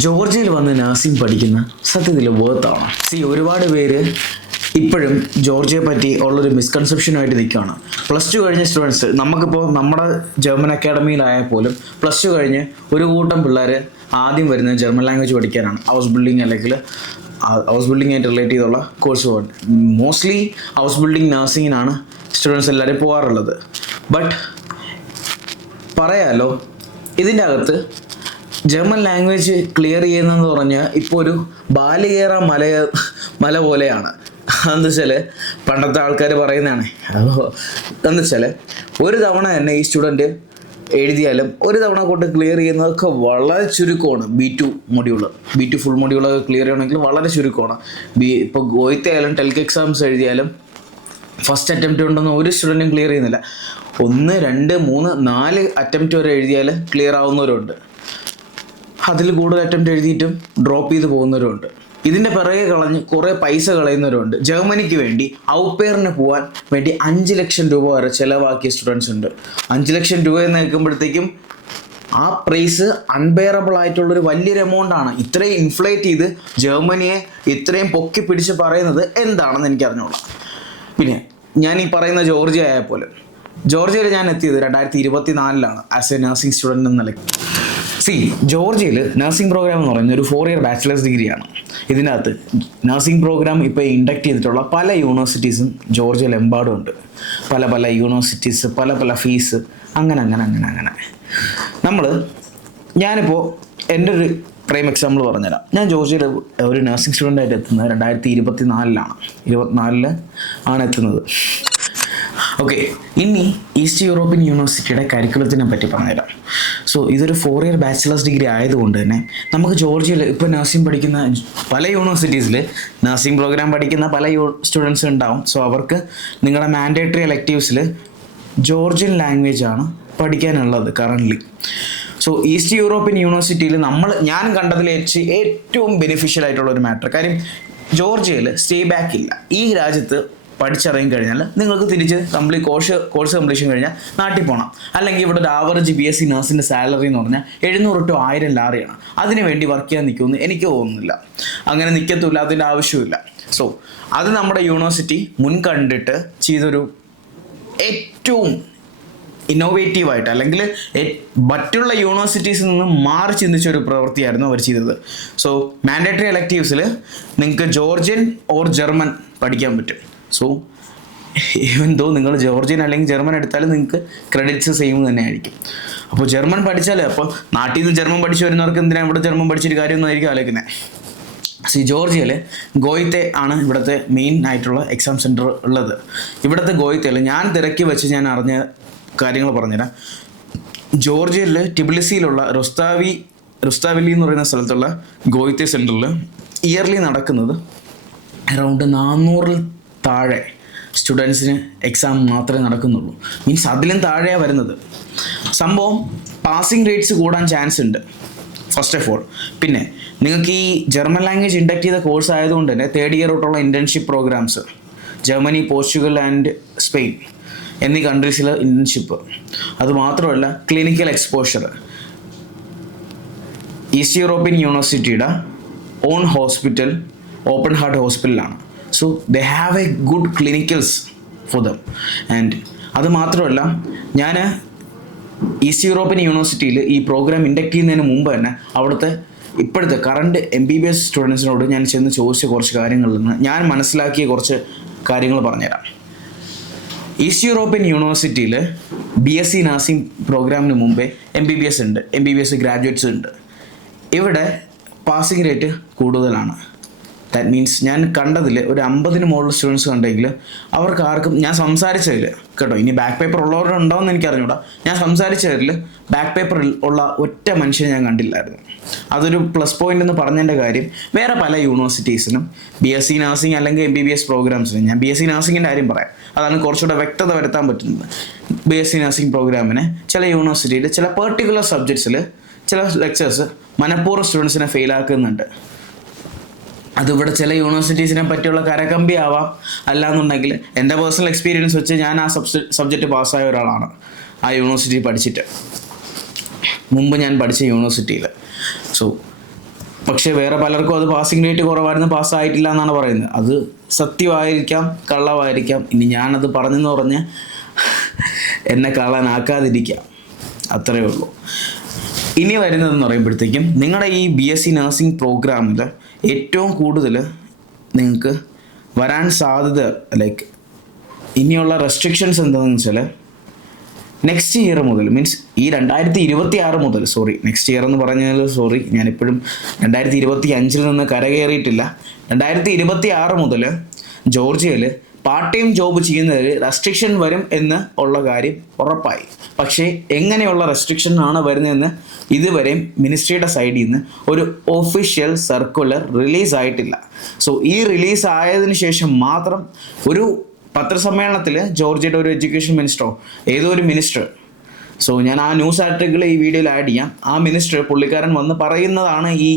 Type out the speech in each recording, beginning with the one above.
ജോർജിയയിൽ വന്ന് നഴ്സിംഗ് പഠിക്കുന്ന സത്യത്തിൽ വേർത്താണ്. ഒരുപാട് പേര് ഇപ്പോഴും ജോർജിയയെ പറ്റി ഉള്ളൊരു മിസ്കൺസെപ്ഷനുമായിട്ട് നിൽക്കുകയാണ്. +2 കഴിഞ്ഞ സ്റ്റുഡൻസ്, നമുക്കിപ്പോൾ നമ്മുടെ ജർമ്മൻ അക്കാഡമിയിലായാൽ പോലും +2 കഴിഞ്ഞ് ഒരു കൂട്ടം പിള്ളേർ ആദ്യം വരുന്നത് ജർമ്മൻ ലാംഗ്വേജ് പഠിക്കാനാണ്. ഹൗസ് ബിൽഡിംഗ് അല്ലെങ്കിൽ ഹൗസ് ബിൽഡിംഗായിട്ട് റിലേറ്റ് ചെയ്തുള്ള കോഴ്സ് പോകാൻ. മോസ്റ്റ്ലി ഹൗസ് ബിൽഡിംഗ് നഴ്സിങ്ങിനാണ് സ്റ്റുഡൻസ് എല്ലാവരും പോകാറുള്ളത്. ബട്ട് പറയാലോ, ഇതിൻ്റെ അകത്ത് ജർമ്മൻ ലാംഗ്വേജ് ക്ലിയർ ചെയ്യുന്നതെന്ന് പറഞ്ഞാൽ ഇപ്പോൾ ഒരു ബാലികേറ മല പോലെയാണ്. എന്താ വെച്ചാൽ പണ്ടത്തെ ആൾക്കാർ പറയുന്നതാണ്. എന്താ വെച്ചാൽ ഒരു തവണ തന്നെ ഈ സ്റ്റുഡൻറ്റ് എഴുതിയാലും ഒരു തവണ കൊണ്ട് ക്ലിയർ ചെയ്യുന്നതൊക്കെ വളരെ ചുരുക്കമാണ്. B2 ഫുൾ മൊഡ്യൂളൊക്കെ ക്ലിയർ ചെയ്യണമെങ്കിൽ വളരെ ചുരുക്കമാണ്. ഇപ്പോൾ ഗോയിത്തെ ആയാലും ടെൽക്ക് എക്സാംസ് എഴുതിയാലും ഫസ്റ്റ് അറ്റംപ്റ്റ് കൊണ്ടൊന്നും ഒരു സ്റ്റുഡൻറ്റും ക്ലിയർ ചെയ്യുന്നില്ല. 1, 2, 3, 4 അറ്റംപ്റ്റ് വരെ എഴുതിയാൽ ക്ലിയർ ആവുന്നവരുണ്ട്. അതിൽ കൂടുതൽ അറ്റംപ്റ്റ് എഴുതിയിട്ടും ഡ്രോപ്പ് ചെയ്ത് പോകുന്നവരുണ്ട്. ഇതിൻ്റെ പിറകെ കുറേ പൈസ കളയുന്നവരുണ്ട്. ജർമ്മനിക്ക് വേണ്ടി ഔപെയറിന് പോകാൻ വേണ്ടി 5 ലക്ഷം രൂപ വരെ ചിലവാക്കിയ സ്റ്റുഡൻസ് ഉണ്ട്. 5 ലക്ഷം രൂപ എന്ന് കേൾക്കുമ്പോഴത്തേക്കും ആ പ്രൈസ് അൺബെയറബിൾ ആയിട്ടുള്ളൊരു വലിയൊരു എമൗണ്ട് ആണ്. ഇത്രയും ഇൻഫ്ലേറ്റ് ചെയ്ത് ജർമ്മനിയെ ഇത്രയും പൊക്കി പിടിച്ച് പറയുന്നത് എന്താണെന്ന് എനിക്ക് അറിഞ്ഞോളാം. പിന്നെ ഞാൻ ഈ പറയുന്ന ജോർജിയ ആയ പോലെ, ജോർജിയയിൽ ഞാൻ എത്തിയത് 2024 ആസ് എ നഴ്സിംഗ് സ്റ്റുഡൻറ്റ് എന്ന നിലയ്ക്ക്. ജോർജിയയിൽ നഴ്സിംഗ് പ്രോഗ്രാം എന്ന് പറയുന്നത് ഒരു 4 ഇയർ ബാച്ചിലേഴ്സ് ഡിഗ്രിയാണ്. ഇതിനകത്ത് നഴ്സിംഗ് പ്രോഗ്രാം ഇപ്പോൾ ഇൻഡക്ട് ചെയ്തിട്ടുള്ള പല യൂണിവേഴ്സിറ്റീസും ജോർജിയയിൽ എമ്പാടും ഉണ്ട്. പല യൂണിവേഴ്സിറ്റീസ്, പല ഫീസ്, അങ്ങനെ. ഞാനിപ്പോൾ എൻ്റെ ഒരു പ്രൈം എക്സാമ്പിൾ പറഞ്ഞുതരാം. ഞാൻ ജോർജിയയിൽ ഒരു നഴ്സിംഗ് സ്റ്റുഡൻ്റായിട്ട് എത്തുന്നത് 2024 ആണ് എത്തുന്നത്. ഓക്കെ, ഇനി ഈസ്റ്റ് യൂറോപ്യൻ യൂണിവേഴ്സിറ്റിയുടെ കരിക്കുലത്തിനെ പറ്റി പറഞ്ഞുതരാം. ഇതൊരു 4 ഇയർ ബാച്ചിലേഴ്സ് ഡിഗ്രി ആയതുകൊണ്ട് തന്നെ നമുക്ക് ജോർജിയയിൽ ഇപ്പോൾ നഴ്സിംഗ് പഠിക്കുന്ന പല യൂണിവേഴ്സിറ്റീസിൽ നഴ്സിംഗ് പ്രോഗ്രാം പഠിക്കുന്ന പല സ്റ്റുഡൻസ് ഉണ്ടാവും. അവർക്ക് നിങ്ങളുടെ മാൻഡേറ്ററി എലക്റ്റീവ്സിൽ ജോർജിയൻ ലാംഗ്വേജ് ആണ് പഠിക്കാനുള്ളത് കറൻ്റ്ലി. ഈസ്റ്റ് യൂറോപ്യൻ യൂണിവേഴ്സിറ്റിയിൽ ഞാൻ കണ്ടതിൽ ഏറ്റവും ബെനിഫിഷ്യൽ ആയിട്ടുള്ള ഒരു മാറ്റർ, കാര്യം ജോർജിയയിൽ സ്റ്റേ ബാക്ക് ഇല്ല. ഈ രാജ്യത്ത് പഠിച്ചിറങ്ങി കഴിഞ്ഞാൽ നിങ്ങൾക്ക് തിരിച്ച് കോഴ്സ് കംപ്ലീഷൻ കഴിഞ്ഞാൽ നാട്ടിൽ പോകണം. അല്ലെങ്കിൽ ഇവിടെ ഒരു ആവറേജ് BSc നഴ്സിൻ്റെ സാലറി എന്ന് പറഞ്ഞാൽ 700 to 1000 ലാറിയാണ്. അതിന് വേണ്ടി വർക്ക് ചെയ്യാൻ നിൽക്കുമെന്ന് എനിക്ക് തോന്നുന്നില്ല. അങ്ങനെ നിൽക്കത്തുമില്ല, അതിൻ്റെ ആവശ്യമില്ല. അത് നമ്മുടെ യൂണിവേഴ്സിറ്റി മുൻകണ്ടിട്ട് ചെയ്തൊരു ഏറ്റവും ഇന്നോവേറ്റീവായിട്ട്, അല്ലെങ്കിൽ മറ്റുള്ള യൂണിവേഴ്സിറ്റീസിൽ നിന്ന് മാറി ചിന്തിച്ച ഒരു പ്രവൃത്തിയായിരുന്നു അവർ ചെയ്തത്. മാൻഡേറ്ററി എലക്റ്റീവ്സിൽ നിങ്ങൾക്ക് ജോർജിയൻ ഓർ ജർമ്മൻ പഠിക്കാൻ പറ്റും. ഈവൻ ദോ നിങ്ങൾ ജോർജിയൻ അല്ലെങ്കിൽ ജർമ്മൻ എടുത്താലും നിങ്ങൾക്ക് ക്രെഡിറ്റ്സ് സെയിം തന്നെ ആയിരിക്കും. അപ്പോൾ ജർമ്മൻ പഠിച്ചാൽ, അപ്പോൾ നാട്ടിൽ നിന്ന് ജർമ്മൻ പഠിച്ചു വരുന്നവർക്ക് എന്തിനാണ് ഇവിടെ ജർമ്മൻ പഠിച്ചൊരു കാര്യമൊന്നായിരിക്കും ആലോചിക്കുന്നത്. ജോർജിയയിൽ ഗോയിത്തെ ആണ് ഇവിടുത്തെ മെയിൻ ആയിട്ടുള്ള എക്സാം സെൻറ്റർ ഉള്ളത്. ഇവിടുത്തെ ഗോയിത്തയിൽ ഞാൻ തിരക്കി വെച്ച് ഞാൻ അറിഞ്ഞ കാര്യങ്ങൾ പറഞ്ഞുതരാം. ജോർജിയയിൽ ടിബിലിസിയിലുള്ള റുസ്താവിലി എന്ന് പറയുന്ന സ്ഥലത്തുള്ള ഗോയിത്തെ സെൻറ്ററിൽ ഇയർലി നടക്കുന്നത് അറൗണ്ട് 400 താഴെ സ്റ്റുഡൻസിന് എക്സാം മാത്രമേ നടക്കുന്നുള്ളൂ. മീൻസ് അതിലും താഴെയാണ് വരുന്നത്. സംഭവം പാസിംഗ് റേറ്റ്സ് കൂടാൻ ചാൻസ് ഉണ്ട് ഫസ്റ്റ് ഓഫ് ഓൾ. പിന്നെ നിങ്ങൾക്ക് ഈ ജർമ്മൻ ലാംഗ്വേജ് ഇൻഡക്ട് ചെയ്ത കോഴ്സ് ആയതുകൊണ്ട് തന്നെ 3rd ഇയർ തൊട്ടുള്ള internship programmes, Germany, Portugal and Spain എന്നീ കൺട്രീസിൽ ഇൻറ്റേൺഷിപ്പ്, അതുമാത്രമല്ല ക്ലിനിക്കൽ എക്സ്പോഷർ ഈസ്റ്റ് യൂറോപ്യൻ യൂണിവേഴ്സിറ്റിയുടെ ഓൺ ഹോസ്പിറ്റൽ ഓപ്പൺ ഹാർട്ട് ഹോസ്പിറ്റലാണ്. they have a good clinicals for them. And അത് മാത്രമല്ല, ഞാൻ ഈസ്റ്റ് യൂറോപ്യൻ യൂണിവേഴ്സിറ്റിയിൽ ഈ പ്രോഗ്രാം ഇൻഡക്ട് ചെയ്യുന്നതിന് മുമ്പ് തന്നെ അവിടുത്തെ ഇപ്പോഴത്തെ കറണ്ട് MBBS സ്റ്റുഡൻസിനോട് ഞാൻ ചെന്ന് ചോദിച്ച കുറച്ച് കാര്യങ്ങളിൽ നിന്ന് ഞാൻ മനസ്സിലാക്കിയ കുറച്ച് കാര്യങ്ങൾ പറഞ്ഞുതരാം. ഈസ്റ്റ് യൂറോപ്യൻ യൂണിവേഴ്സിറ്റിയിൽ BSc നഴ്സിംഗ് പ്രോഗ്രാമിന് മുമ്പേ MBBS ഉണ്ട്, MBBS ഗ്രാജുവേറ്റ്സ് ഉണ്ട്. ഇവിടെ പാസിംഗ് റേറ്റ് കൂടുതലാണ്. ദാറ്റ് മീൻസ് ഞാൻ കണ്ടതിൽ ഒരു 50-ന് മുകളിൽ സ്റ്റുഡൻസ് കണ്ടെങ്കിൽ അവർക്ക് ആർക്കും, ഞാൻ സംസാരിച്ചതിൽ കേട്ടോ, ഇനി ബാക്ക് പേപ്പർ ഉള്ളവരുണ്ടോ എന്ന് എനിക്ക് അറിഞ്ഞൂടാ, ഞാൻ സംസാരിച്ചതിൽ ബാക്ക് പേപ്പറിൽ ഉള്ള ഒറ്റ മനുഷ്യനെ ഞാൻ കണ്ടില്ലായിരുന്നു. അതൊരു പ്ലസ് പോയിന്റ് എന്ന് പറഞ്ഞതിൻ്റെ കാര്യം, വേറെ പല യൂണിവേഴ്സിറ്റീസിനും BSc നഴ്സിംഗ് അല്ലെങ്കിൽ MBBS പ്രോഗ്രാംസിനും, ഞാൻ BSc നഴ്സിങ്ങിൻ്റെ കാര്യം പറയാം, അതാണ് കുറച്ചുകൂടെ വ്യക്തത വരുത്താൻ പറ്റുന്നത്. BSc നഴ്സിംഗ് പ്രോഗ്രാമിന് ചില യൂണിവേഴ്സിറ്റിയിൽ ചില പെർട്ടിക്കുലർ സബ്ജക്ട്സിൽ ചില ലെക്ചേഴ്സ് മനഃപൂർവ്വം സ്റ്റുഡൻസിനെ ഫെയിലാക്കുന്നുണ്ട്. അതിവിടെ ചില യൂണിവേഴ്സിറ്റീസിനെ പറ്റിയുള്ള കരകമ്പി ആവാം, അല്ലാന്നുണ്ടെങ്കിൽ എൻ്റെ പേഴ്സണൽ എക്സ്പീരിയൻസ് വെച്ച് ഞാൻ ആ സബ്ജക്റ്റ് പാസ്സായ ഒരാളാണ് ആ യൂണിവേഴ്സിറ്റി പഠിച്ചിട്ട്. മുമ്പ് ഞാൻ പഠിച്ച യൂണിവേഴ്സിറ്റിയിൽ. സോ പക്ഷേ വേറെ പലർക്കും അത് പാസിംഗ് റേറ്റ് കുറവായിരുന്നു, പാസ്സായിട്ടില്ല എന്നാണ് പറയുന്നത്. അത് സത്യമായിരിക്കാം, കള്ളമായിരിക്കാം. ഇനി ഞാനത് പറഞ്ഞെന്ന് പറഞ്ഞ് എന്നെ കള്ളനാക്കാതിരിക്കാം, അത്രയേ ഉള്ളൂ. ഇനി വരുന്നതെന്ന് പറയുമ്പോഴത്തേക്കും നിങ്ങളുടെ ഈ BSc നഴ്സിംഗ് പ്രോഗ്രാമിൽ ഏറ്റവും കൂടുതൽ നിങ്ങൾക്ക് വരാൻ സാധ്യത ലൈക്ക് ഇനിയുള്ള റെസ്ട്രിക്ഷൻസ് എന്താണെന്ന് വെച്ചാൽ നെക്സ്റ്റ് ഇയർ മുതൽ, മീൻസ് ഈ 2026 മുതൽ, നെക്സ്റ്റ് ഇയർ എന്ന് പറഞ്ഞാൽ ഞാനിപ്പോഴും 2025 നിന്ന് കരകയറിയിട്ടില്ല. 2026 മുതൽ ജോർജിയയിൽ പാർട്ട് ടൈം ജോബ് ചെയ്യുന്നതിൽ റെസ്ട്രിക്ഷൻ വരും എന്ന് ഉള്ള കാര്യം ഉറപ്പായി. പക്ഷേ എങ്ങനെയുള്ള റെസ്ട്രിക്ഷൻ ആണ് വരുന്നതെന്ന് ഇതുവരെയും മിനിസ്ട്രിയുടെ സൈഡിൽ നിന്ന് ഒരു ഒഫീഷ്യൽ സർക്കുലർ റിലീസ് ആയിട്ടില്ല. ഈ റിലീസ് ആയതിനു ശേഷം മാത്രം ഒരു പത്രസമ്മേളനത്തിൽ ജോർജിയയുടെ ഒരു എഡ്യൂക്കേഷൻ മിനിസ്റ്ററോ ഏതോ ഒരു മിനിസ്റ്റർ, ഞാൻ ആ ന്യൂസ് ആർട്ടിക്കിൾ ഈ വീഡിയോയിൽ ആഡ് ചെയ്യാം, ആ മിനിസ്റ്റർ പുള്ളിക്കാരൻ വന്ന് പറയുന്നതാണ് ഈ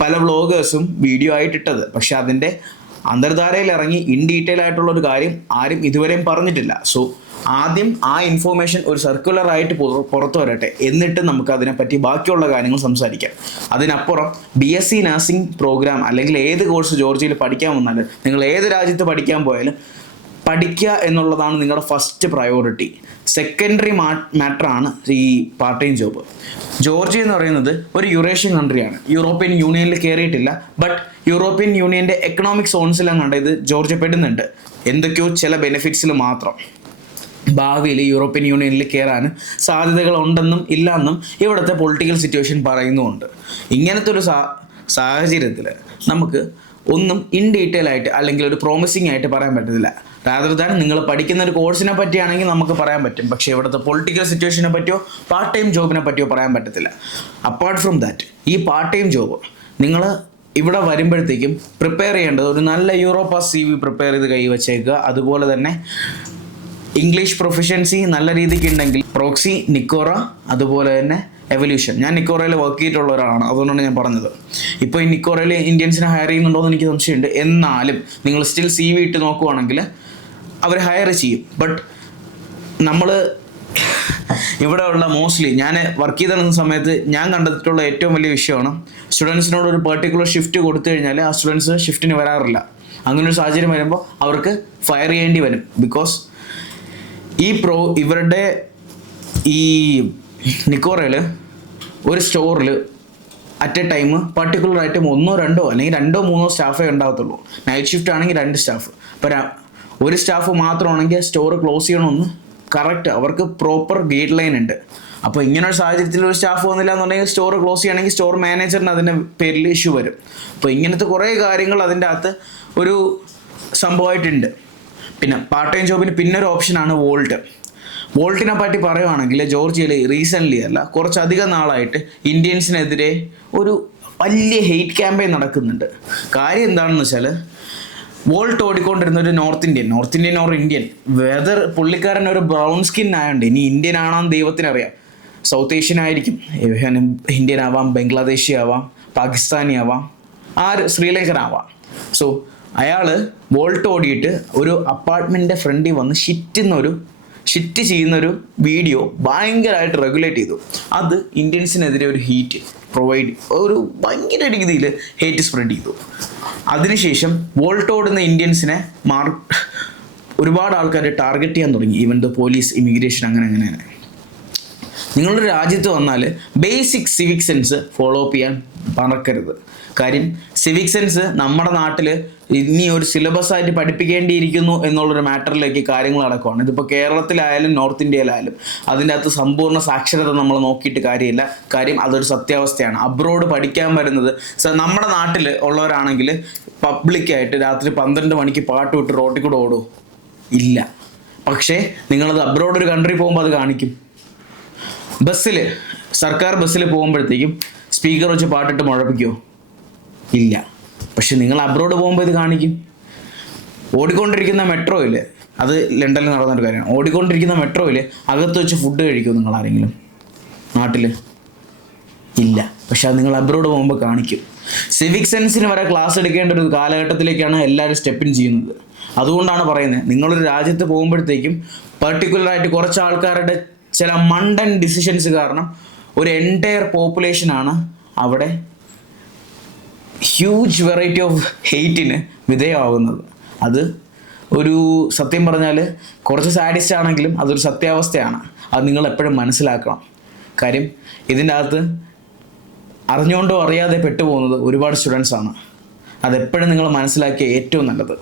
പല വ്ളോഗേഴ്സും വീഡിയോ ആയിട്ടിട്ടത്. പക്ഷെ അതിൻ്റെ അന്തർധാരയിൽ ഇറങ്ങി ഇൻ ഡീറ്റെയിൽ ആയിട്ടുള്ള ഒരു കാര്യം ആരും ഇതുവരെയും പറഞ്ഞിട്ടില്ല. ആദ്യം ആ ഇൻഫോർമേഷൻ ഒരു സർക്കുലർ ആയിട്ട് പുറത്തു വരട്ടെ, എന്നിട്ട് നമുക്ക് അതിനെപ്പറ്റി ബാക്കിയുള്ള കാര്യങ്ങൾ സംസാരിക്കാം. അതിനപ്പുറം BSc നഴ്സിംഗ് പ്രോഗ്രാം അല്ലെങ്കിൽ ഏത് കോഴ്സ് ജോർജിയയിൽ പഠിക്കാൻ വന്നാലും, നിങ്ങൾ ഏത് രാജ്യത്ത് പഠിക്കാൻ പോയാലും പഠിക്കുക എന്നുള്ളതാണ് നിങ്ങളുടെ ഫസ്റ്റ് പ്രയോറിറ്റി. സെക്കൻഡറി മാറ്ററാണ് ഈ പാർട്ട് ടൈം ജോബ്. ജോർജിയ എന്ന് പറയുന്നത് ഒരു യൂറേഷ്യൻ കൺട്രിയാണ്, യൂറോപ്യൻ യൂണിയനിൽ കയറിയിട്ടില്ല. ബട്ട് യൂറോപ്യൻ യൂണിയൻ്റെ എക്കണോമിക് സോൺസിലും കണ്ട ഇത് ജോർജിയ പെടുന്നുണ്ട്, എന്തൊക്കെയോ ചില ബെനിഫിറ്റ്സിൽ മാത്രം. ഭാവിയിൽ യൂറോപ്യൻ യൂണിയനിൽ കയറാൻ സാധ്യതകൾ ഉണ്ടെന്നും ഇല്ലെന്നും ഇവിടുത്തെ പൊളിറ്റിക്കൽ സിറ്റുവേഷൻ പറയുന്നുമുണ്ട്. ഇങ്ങനത്തെ ഒരു സാഹചര്യത്തിൽ നമുക്ക് ഒന്നും ഇൻ ഡീറ്റെയിൽ ആയിട്ട് അല്ലെങ്കിൽ ഒരു പ്രോമിസിങ് ആയിട്ട് പറയാൻ പറ്റത്തില്ല. റാദർ ദാൻ നിങ്ങൾ പഠിക്കുന്ന ഒരു കോഴ്സിനെ പറ്റിയാണെങ്കിൽ നമുക്ക് പറയാൻ പറ്റും, പക്ഷേ ഇവിടുത്തെ പൊളിറ്റിക്കൽ സിറ്റുവേഷനെ പറ്റിയോ പാർട്ട് ടൈം ജോബിനെ പറ്റിയോ പറയാൻ പറ്റത്തില്ല. അപ്പാർട്ട് ഫ്രം ദാറ്റ്, ഈ പാർട്ട് ടൈം ജോബ് നിങ്ങൾ ഇവിടെ വരുമ്പോഴത്തേക്കും പ്രിപ്പയർ ചെയ്യേണ്ടത് ഒരു നല്ല യൂറോപാസ് CV പ്രിപ്പയർ ചെയ്ത് കൈ വച്ചേക്കുക. അതുപോലെ തന്നെ ഇംഗ്ലീഷ് പ്രൊഫഷ്യൻസി നല്ല രീതിക്ക് ഉണ്ടെങ്കിൽ പ്രോക്സി, നിക്കോറ, അതുപോലെ തന്നെ എവല്യൂഷൻ. ഞാൻ നിക്കോറയിൽ വർക്ക് ചെയ്തിട്ടുള്ള ഒരാളാണ്, അതുകൊണ്ടാണ് ഞാൻ പറഞ്ഞത്. ഇപ്പോൾ ഈ നിക്കോറയിൽ ഇന്ത്യൻസിനെ ഹയർ ചെയ്യുന്നുണ്ടോ എന്ന് എനിക്ക് സംശയമുണ്ട്. എന്നാലും നിങ്ങൾ സ്റ്റിൽ CV ഇട്ട് നോക്കുവാണെങ്കിൽ അവർ ഹയർ ചെയ്യും. ബട്ട് നമ്മൾ ഇവിടെ ഉള്ള മോസ്റ്റ്ലി ഞാൻ വർക്ക് ചെയ്തിരുന്ന സമയത്ത് ഞാൻ കണ്ടിട്ടുള്ള ഏറ്റവും വലിയ വിഷയമാണ് സ്റ്റുഡൻസിനോട് ഒരു പെർട്ടിക്കുലർ ഷിഫ്റ്റ് കൊടുത്തു കഴിഞ്ഞാൽ ആ സ്റ്റുഡൻസ് ഷിഫ്റ്റിന് വരാറില്ല. അങ്ങനെ ഒരു സാഹചര്യം വരുമ്പോൾ അവർക്ക് ഫയർ ചെയ്യേണ്ടി വരും. ബിക്കോസ് ഇവരുടെ ഈ നിക്കോറയിൽ ഒരു സ്റ്റോറിൽ അറ്റ് എ ടൈം പർട്ടിക്കുലർ ആയിട്ട് 1 or 2 അല്ലെങ്കിൽ 2 or 3 സ്റ്റാഫേ ഉണ്ടാകത്തുള്ളൂ. നൈറ്റ് ഷിഫ്റ്റ് ആണെങ്കിൽ 2 സ്റ്റാഫ്. അപ്പോൾ ഒരു സ്റ്റാഫ് മാത്രമാണെങ്കിൽ സ്റ്റോർ ക്ലോസ് ചെയ്യണമെന്ന് കറക്റ്റ് അവർക്ക് പ്രോപ്പർ ഗൈഡ് ലൈൻ ഉണ്ട്. അപ്പോൾ ഇങ്ങനൊരു സാഹചര്യത്തിൽ ഒരു സ്റ്റാഫ് വന്നില്ല എന്നുണ്ടെങ്കിൽ സ്റ്റോർ ക്ലോസ് ചെയ്യണമെങ്കിൽ സ്റ്റോർ മാനേജറിന് അതിൻ്റെ പേരിൽ ഇഷ്യൂ വരും. അപ്പോൾ ഇങ്ങനത്തെ കുറേ കാര്യങ്ങൾ അതിൻ്റെ അകത്ത് ഒരു സംഭവമായിട്ടുണ്ട്. പിന്നെ പാർട്ട് ടൈം ജോബിന് പിന്നൊരു ഓപ്ഷനാണ് വോൾട്ടിനെ പറ്റി പറയുവാണെങ്കിൽ ജോർജിയയിൽ റീസെൻ്റ്ലി അല്ല കുറച്ചധികം നാളായിട്ട് ഇന്ത്യൻസിനെതിരെ ഒരു വലിയ ഹെയ്റ്റ് ക്യാമ്പയിൻ നടക്കുന്നുണ്ട്. കാര്യം എന്താണെന്ന് വെച്ചാൽ വോൾട്ട് ഓടിക്കൊണ്ടിരുന്ന ഒരു north Indian or Indian, whether പുള്ളിക്കാരൻ ഒരു ബ്രൗൺ സ്കിൻ ആയതുകൊണ്ട്, ഇനി ഇന്ത്യൻ ആണെന്ന് ദൈവത്തിനറിയാം, സൗത്ത് ഏഷ്യൻ ആയിരിക്കും, ഇന്ത്യൻ ആവാം, ബംഗ്ലാദേശി ആവാം, പാകിസ്ഥാനി ആവാം, ശ്രീലങ്കൻ ആവാം. അയാൾ വോൾട്ട് ഓടിയിട്ട് ഒരു അപ്പാർട്ട്മെൻറ്റിൻ്റെ ഫ്രണ്ടിൽ വന്ന് ഷിറ്റ് ചെയ്യുന്നൊരു വീഡിയോ ഭയങ്കരമായിട്ട് റെഗുലേറ്റ് ചെയ്തു. അത് ഇന്ത്യൻസിനെതിരെ ഒരു ഹീറ്റ് ഒരു ഭയങ്കര രീതിയിൽ ഹേറ്റ് സ്പ്രെഡ് ചെയ്തു. അതിനുശേഷം വോൾട്ട് ഓടുന്ന ഇന്ത്യൻസിനെ ഒരുപാട് ആൾക്കാർ ടാർഗറ്റ് ചെയ്യാൻ തുടങ്ങി. ഈവൻ ദ പോലീസ്, ഇമിഗ്രേഷൻ, അങ്ങനെ. നിങ്ങളുടെ രാജ്യത്ത് വന്നാൽ basic civic sense follow up ചെയ്യാൻ മറക്കരുത്. കാര്യം സിവിക് സെൻസ് നമ്മുടെ നാട്ടിൽ ഇനി ഒരു സിലബസ് ആയിട്ട് പഠിപ്പിക്കേണ്ടിയിരിക്കുന്നു എന്നുള്ളൊരു മാറ്ററിലേക്ക് കാര്യങ്ങൾ നടക്കുകയാണ്. ഇതിപ്പോൾ കേരളത്തിലായാലും നോർത്ത് ഇന്ത്യയിലായാലും അതിൻ്റെ അകത്ത് സമ്പൂർണ്ണ സാക്ഷരത നമ്മൾ നോക്കിയിട്ട് കാര്യമില്ല. കാര്യം അതൊരു സത്യാവസ്ഥയാണ്. അബ്രോഡ് പഠിക്കാൻ വരുന്നത് നമ്മുടെ നാട്ടിൽ ഉള്ളവരാണെങ്കിൽ പബ്ലിക്കായിട്ട് രാത്രി 12 മണിക്ക് പാട്ട് വിട്ട് റോട്ടിൽ കൂടെ ഓടുമോ? ഇല്ല. പക്ഷേ നിങ്ങളത് അബ്രോഡ് ഒരു കൺട്രി പോകുമ്പോൾ അത് കാണിക്കും. സർക്കാർ ബസ്സിൽ പോകുമ്പോഴത്തേക്കും സ്പീക്കർ വെച്ച് പാട്ടിട്ട് മുഴപ്പിക്കുമോ? ഇല്ല. പക്ഷെ നിങ്ങൾ അബ്രോഡ് പോകുമ്പോൾ ഇത് കാണിക്കും. ഓടിക്കൊണ്ടിരിക്കുന്ന മെട്രോയിൽ, അത് ലണ്ടനിൽ നടന്നൊരു കാര്യമാണ്, ഓടിക്കൊണ്ടിരിക്കുന്ന മെട്രോയിൽ അകത്ത് വെച്ച് ഫുഡ് കഴിക്കുമോ നിങ്ങൾ ആരെങ്കിലും നാട്ടിൽ? ഇല്ല. പക്ഷെ അത് നിങ്ങൾ അബ്രോഡ് പോകുമ്പോൾ കാണിക്കും. സിവിക് സെൻസിന് വരെ ക്ലാസ് എടുക്കേണ്ട ഒരു കാലഘട്ടത്തിലേക്കാണ് എല്ലാവരും സ്റ്റെപ്പ് ഇൻ ചെയ്യുന്നത്. അതുകൊണ്ടാണ് പറയുന്നത്, നിങ്ങളൊരു രാജ്യത്ത് പോകുമ്പോഴത്തേക്കും പെർട്ടിക്കുലറായിട്ട് കുറച്ച് ആൾക്കാരുടെ ചില മണ്ടൻ ഡിസിഷൻസ് കാരണം ഒരു എൻറ്റയർ പോപ്പുലേഷനാണ് അവിടെ ഹ്യൂജ് വെറൈറ്റി ഓഫ് ഹെയ്റ്റിന് വിധേയമാകുന്നത്. അത് ഒരു സത്യം പറഞ്ഞാൽ കുറച്ച് സാഡിസ്റ്റ് ആണെങ്കിലും അതൊരു സത്യാവസ്ഥയാണ്. അത് നിങ്ങൾ എപ്പോഴും മനസ്സിലാക്കണം. കാര്യം ഇതിൻ്റെ അകത്ത് അറിഞ്ഞുകൊണ്ടോ അറിയാതെ പെട്ടുപോകുന്നത് ഒരുപാട് സ്റ്റുഡൻസാണ്. അതെപ്പോഴും നിങ്ങൾ മനസ്സിലാക്കിയ ഏറ്റവും നല്ലത്.